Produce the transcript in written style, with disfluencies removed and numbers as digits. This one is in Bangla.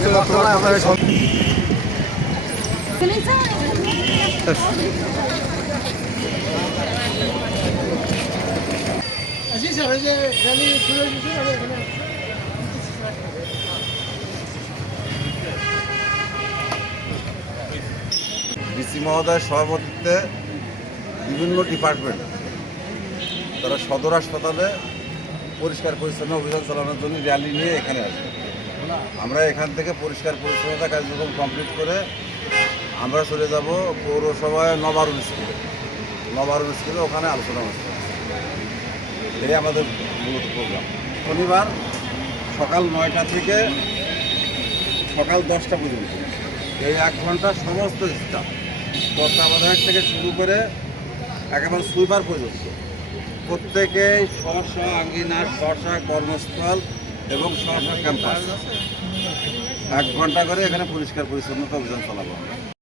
ডিসি মহোদয়ের সভাপতিত্বে বিভিন্ন ডিপার্টমেন্ট তারা সদর হাসপাতালে পরিষ্কার পরিচ্ছন্ন অভিযান চালানোর জন্য র্যালি নিয়ে এখানে আসে। আমরা এখান থেকে পরিষ্কার পরিচ্ছন্নতা কার্যক্রম কমপ্লিট করে আমরা চলে যাব পৌরসভায় নবারুণ স্কুলে ওখানে আলোচনা হচ্ছে। এই আমাদের মূলত প্রোগ্রাম। শনিবার সকাল 9টা থেকে সকাল 10টা পর্যন্ত এই 1 ঘন্টা সমস্ত স্টাফ তত্ত্বাবধায়ক থেকে শুরু করে একেবারে সুইপার পর্যন্ত প্রত্যেকেই স্ব আঙ্গিনা স্ব কর্মস্থল এবং স্ব ক্যাম্পাস 1 ঘন্টা করে এখানে পরিষ্কার পরিচ্ছন্নতা অভিযান চালাবো আমরা।